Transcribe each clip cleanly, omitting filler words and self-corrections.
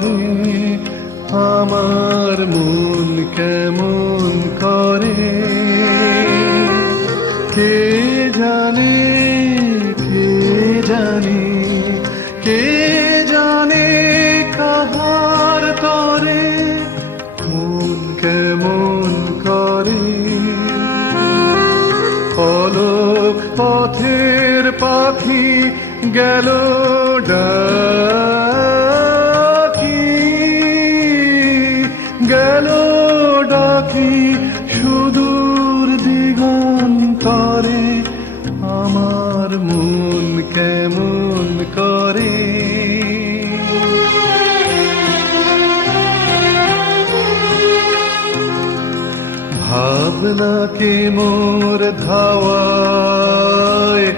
করে, আমার মন কেমন করে। কে জানে, কে জানে, কে জানে কাহার তরে মন কেমন করে। পলক পথের পাখি গেল ডাকি, গেল ডাকি সুদূর দিগন্তরে, আমার মন কেমন করে। ভাবনাকে মোর ধাওয়ায়,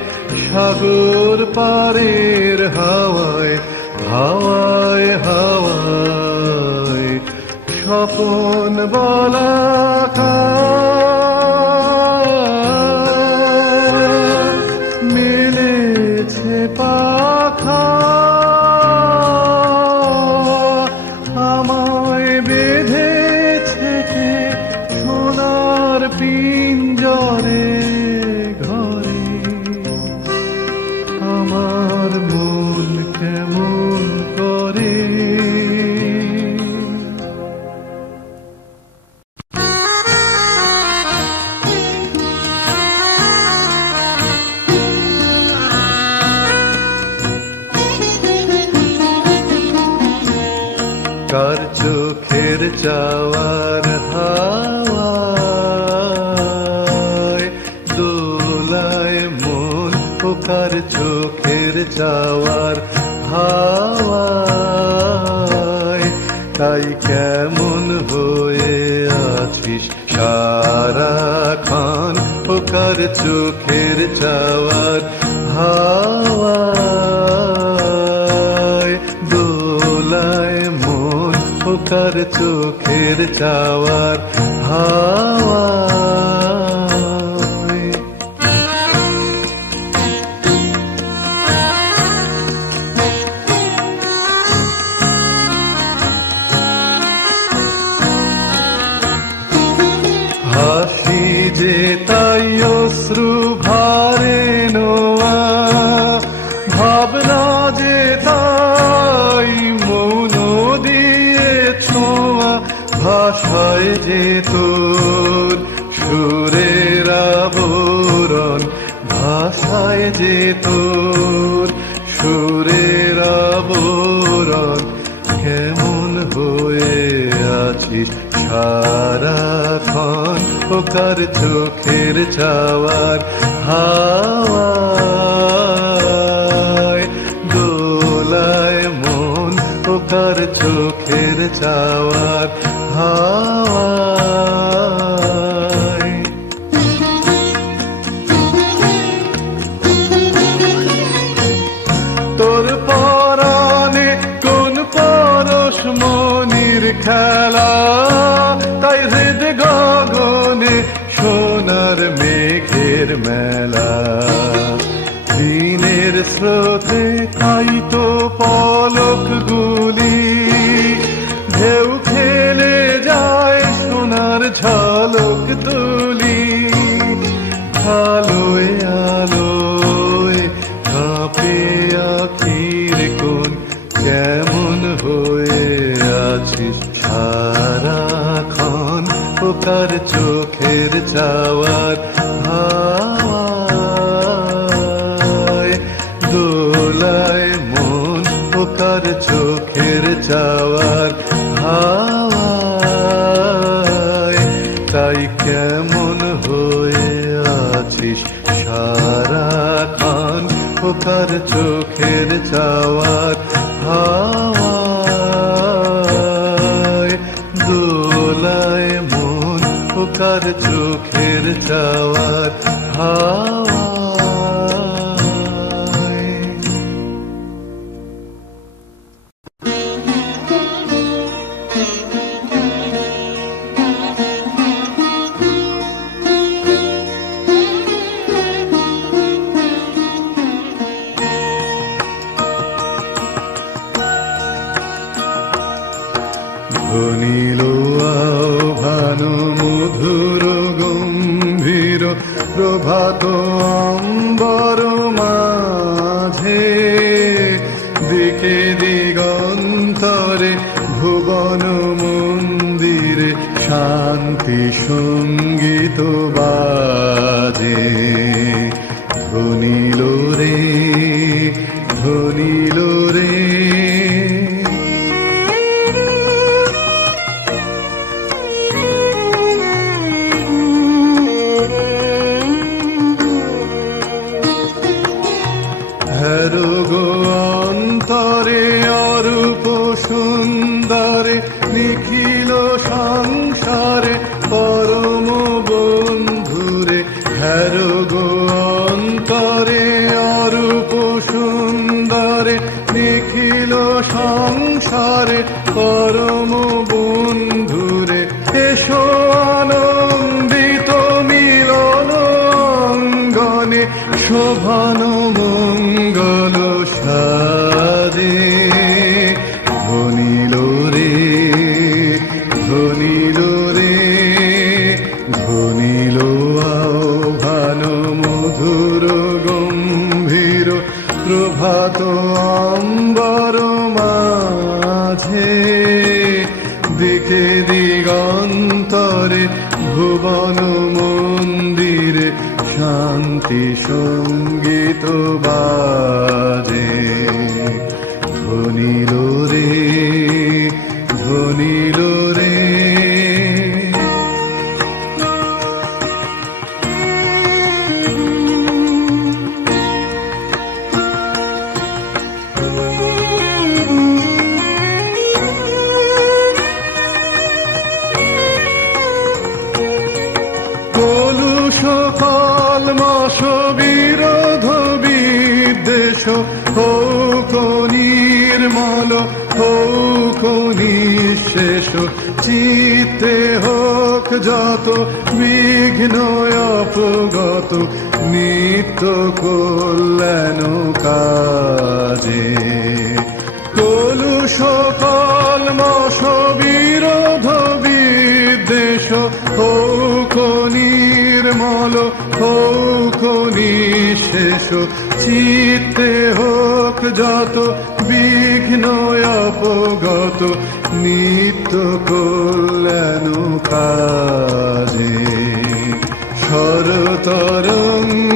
সাগর পারের হাওয়ায়, হাওয়ায় হাওয়ায় স্বপন বলাকা মেলেছে পাখা, আমায় বেঁধেছে কে সোনার পিঞ্জরে ঘরে, আমার মন কেমন করে। কার চোখের চাওয়ার হাওয়ায় দোলায় মন, ও কার চোখের চাওয়ার হাওয়ায়, তাই কেমন হয়ে আছিস সারাক্ষণ, ও কার চোখের চাওয়ার হাওয়ায় দোলায় মন, ও কার চোখের চাওয়ার হাওয়ায়। হাসি যে তাই অশ্রু ভারে নোয়া, ভাবনা যে তাই মৌন দিয়ে ছোঁয়া, ভাষায় যে তোর সুরের আবরণ, ভাষায় যে তোর সুরের আবরণ, কেমন হয়ে আছিস সারাক্ষণ, ও কার চোখের চাওয়ার হাওয়ায় দোলায় মন, ও কার চোখের চাওয়ার হাওয়ায়। তোর পরাণে কোন পরশ মনির খেলা, তাই হৃদ গগনে সোনার মেঘের মেলা। দিনের স্রোতে তাই তো পলক গুলি ঢেউ খেলে যায়, সোনার ঝলক তুলি। আলোয় আলোয় কাঁপে আখির কোন, কেমন হয়ে আছিস সারাক্ষণ, ও কার চোখের চাওয়ার হাওয়ায় দোলায় মন, ও কার চোখের চাওয়ার হাওয়ায়, তাই কেমন হয়ে আছিস সারাক্ষণ, ও কার চোখের চাওয়ার হাওয়ায় দোলায় মন, ও কার চোখের চাওয়ার হাওয়ায়। ধ্বনিল আহ্বান মধুর গম্ভীর প্রভাত অম্বর মাঝে, দিকে দিগন্তরে ভুবন মন্দিরে শান্তি সঙ্গীত বাজে। ধ্বনিল রে, ধ্বনিল রে, গো অন্তরে অরূপ সুন্দরে নিখিল সংসারে পরম বন্ধুরে। গো অন্তরে অরূপ সুন্দরে নিখিল সংসারে পরম বন্ধুরে। এসো আনন্দিত মিলন অঙ্গনে শোভন মঙ্গল সাজে। ধ্বনিল রে, ধ্বনিল রে, ধ্বনিল আহ্বান মধুর গম্ভীর প্রভাত অম্বর মাঝে, দিকে দিগন্তরে ভুবন মন্দিরে শান্তি সঙ্গীত বাজে। ধ্বনিল রে, ধ্বনিল রে, কলমশ বিরোধ বিদ্বেষ হোক নির্মল হোক নিঃশেষ। চিত্তে হোক যত বিঘ্ন অপগত নিত্য কল্যাণ কাজে। কলুষ কলমশ বিরোধ বিদ্বেষ হোক নির্মল হোক নিঃশেষ। চিত্তে হোক যত বিঘ্ন অপগত নিত্য কল্যাণ কাজে। শরতরঙ্গিয়া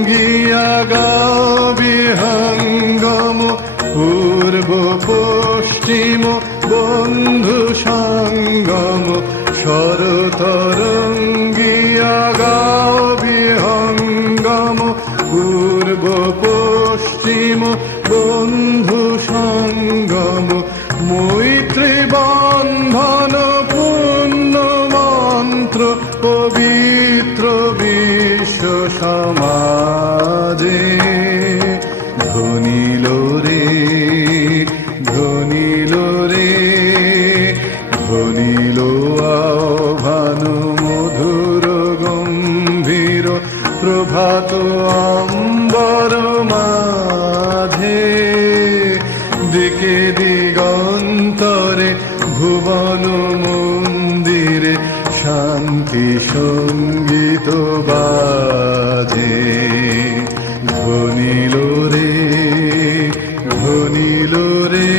গাবে হঙ্গম পূর্ব পশ্চিম বন্ধু সঙ্গম। শরতরঙ্গিয়া গাবে হঙ্গম পূর্ব পশ্চিম বন্ধু সঙ্গম। মৈত্রী বন্ধন পুণ্য মন্ত্র পবিত্র বিশ্ব সমাজে। ধ্বনিল রে, ধ্বনিল রে, ধ্বনিল আহ্বান মধুর গম্ভীর প্রভাত অম্বর মাঝে, দিকে দিগন্তরে ভুবন মন্দিরে শান্তি সঙ্গীত বাজে। ধ্বনিল রে, ধ্বনিল রে,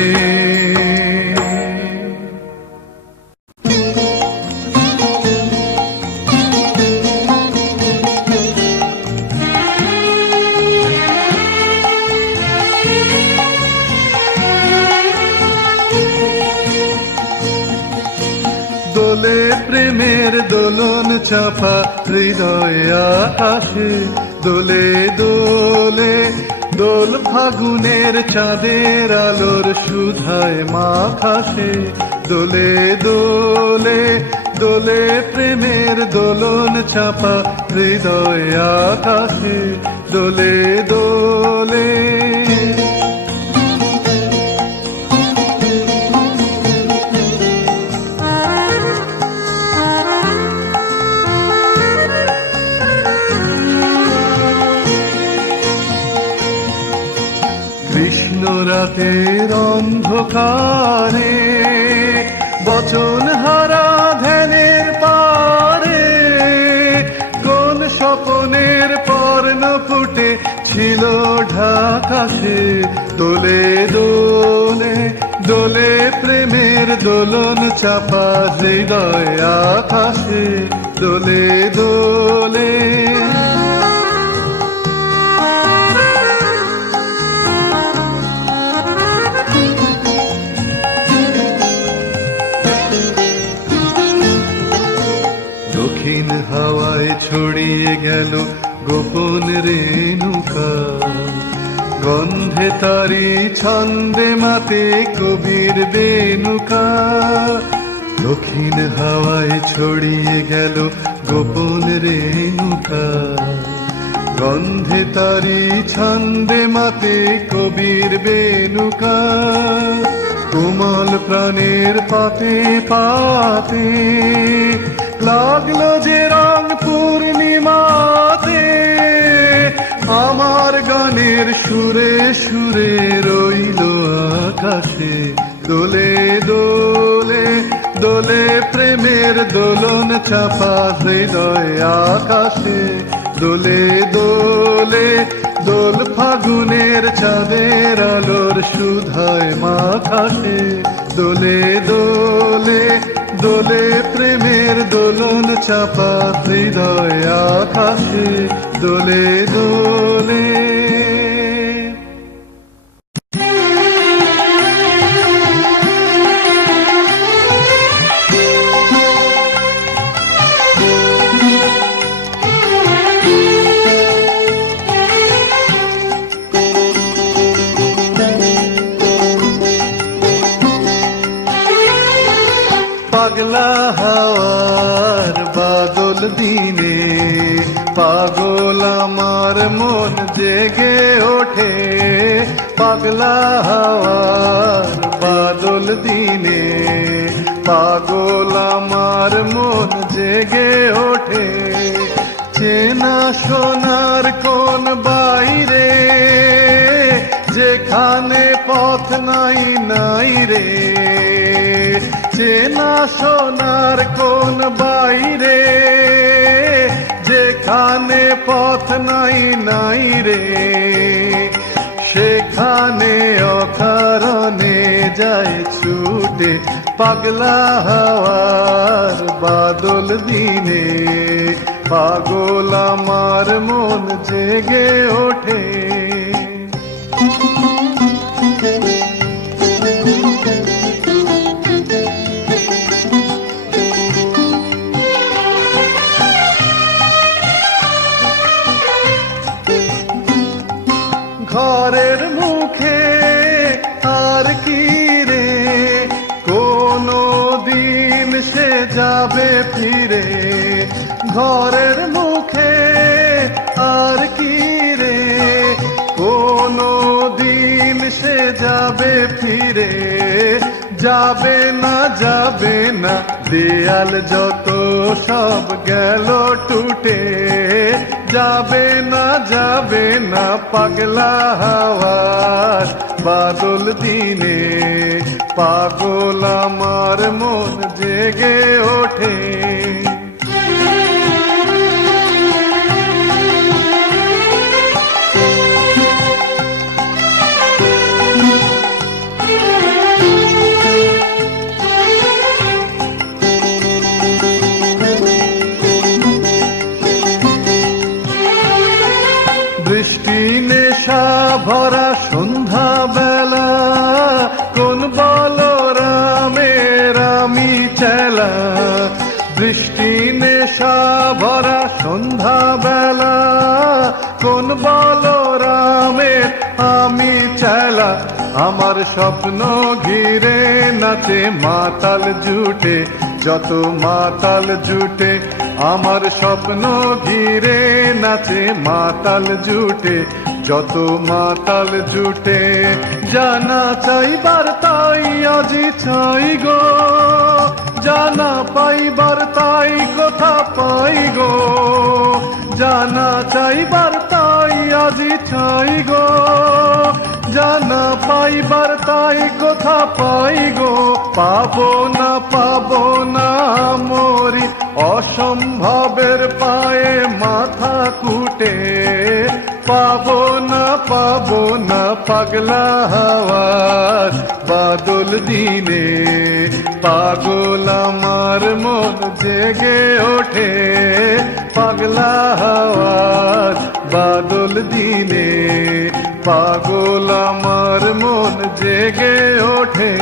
দোলে প্রেমের দোলন চাপা হৃদয়ে আকাশে। দোলে দোলে দোল ফাগুনের চাঁদের আলোর সুধায় মাখাসে। দোলে দোলে দোলে প্রেমের দোলন চাপা হৃদয়ে আকাশে। দোলে দোলে রাতের অন্ধকারে বচন আকাশে দোলে দোলে দোলে প্রেমের দোলন চাপা হৃদয় আকাশে দোলে দোলে। দক্ষিণ হাওয়ায় ছড়িয়ে গেল গোপন রেণুকা, গন্ধে তারি ছন্দে মাতে কবির বেনুকা। দক্ষিণ হাওয়ায় ছড়িয়ে গেল গোপন রেণুকা, গন্ধে তারি ছন্দে মাতে কবির বেনুকা। কোমল প্রাণের পাতে পাতে লাগলো যে রং পূর্ণিমাতে, আমার গানের সুরে সুরে রইল আকাশে দোলে দোলে দোলে প্রেমের দোলন চাপা হৃদয় আকাশে দোলে দোলে। দোল ফাগুনের চাঁদের আলোর সুধায় মাখাসে দোলে দোলে দোলে প্রেমের দোলন চাপা হৃদয় আকাশে দোলে দোলে। পাগলা হাওয়ার বাদল দিনে পাগল আমার মন জেগে ওঠে। পাগলা হাওয়ার বাদল দিনে পাগল আমার মন জেগে ওঠে। চেনা সোনার কোন বাইরে যেখানে পথ নাই নাই রে, চেনা সোনার কোন বাইরে যেখানে পথ নাই নাই রে, সেখানে অকারণে যায় ছুটে। পাগলা হাওয়ার বাদল দিনে পাগল আমার মন জেগে ওঠে। ঘরের মুখে আর কি রে কোনো দিন সে যাবে ফিরে। ঘরের মুখে আর কি রে কোনো দিন সে যাবে ফিরে। যাবে না দেয়াল যত সব গেল টুটে। যাবে না পাগলা হাওয়ার বাদল দিনে পাগল আমার মন জেগে ওঠে। বৃষ্টি নেশা ভরা সন্ধ্যা বেলা কোন বলো রামের আমি চেলা। বৃষ্টি নেশা ভরা সন্ধ্যা বেলা কোন বলো রামের আমি চেলা। আমার স্বপ্ন ঘিরে নাচে মাতাল জুটে যত মাতাল জুটে। আমার স্বপ্ন ঘিরে নাচে মাতাল জুটে যত মাতাল জুটে। জানা চাইবার তাই আজি চাই গো, জানা পাইবার তাই কথা পাই গো। জানা চাইবার তাই আজি চাই গো, জানা পাইবার তাই কথা পাই গো। পাবো না মরি অসম্ভবের পায়ে মাথা কুটে। পাবো পাবো না পাগলা হাওয়াজ বাদল দিনে, পাগল আমার মন জেগে ওঠে পাগলা হাওয়াজ বাদল দিনে, পাগল আমার মন জেগে ওঠে।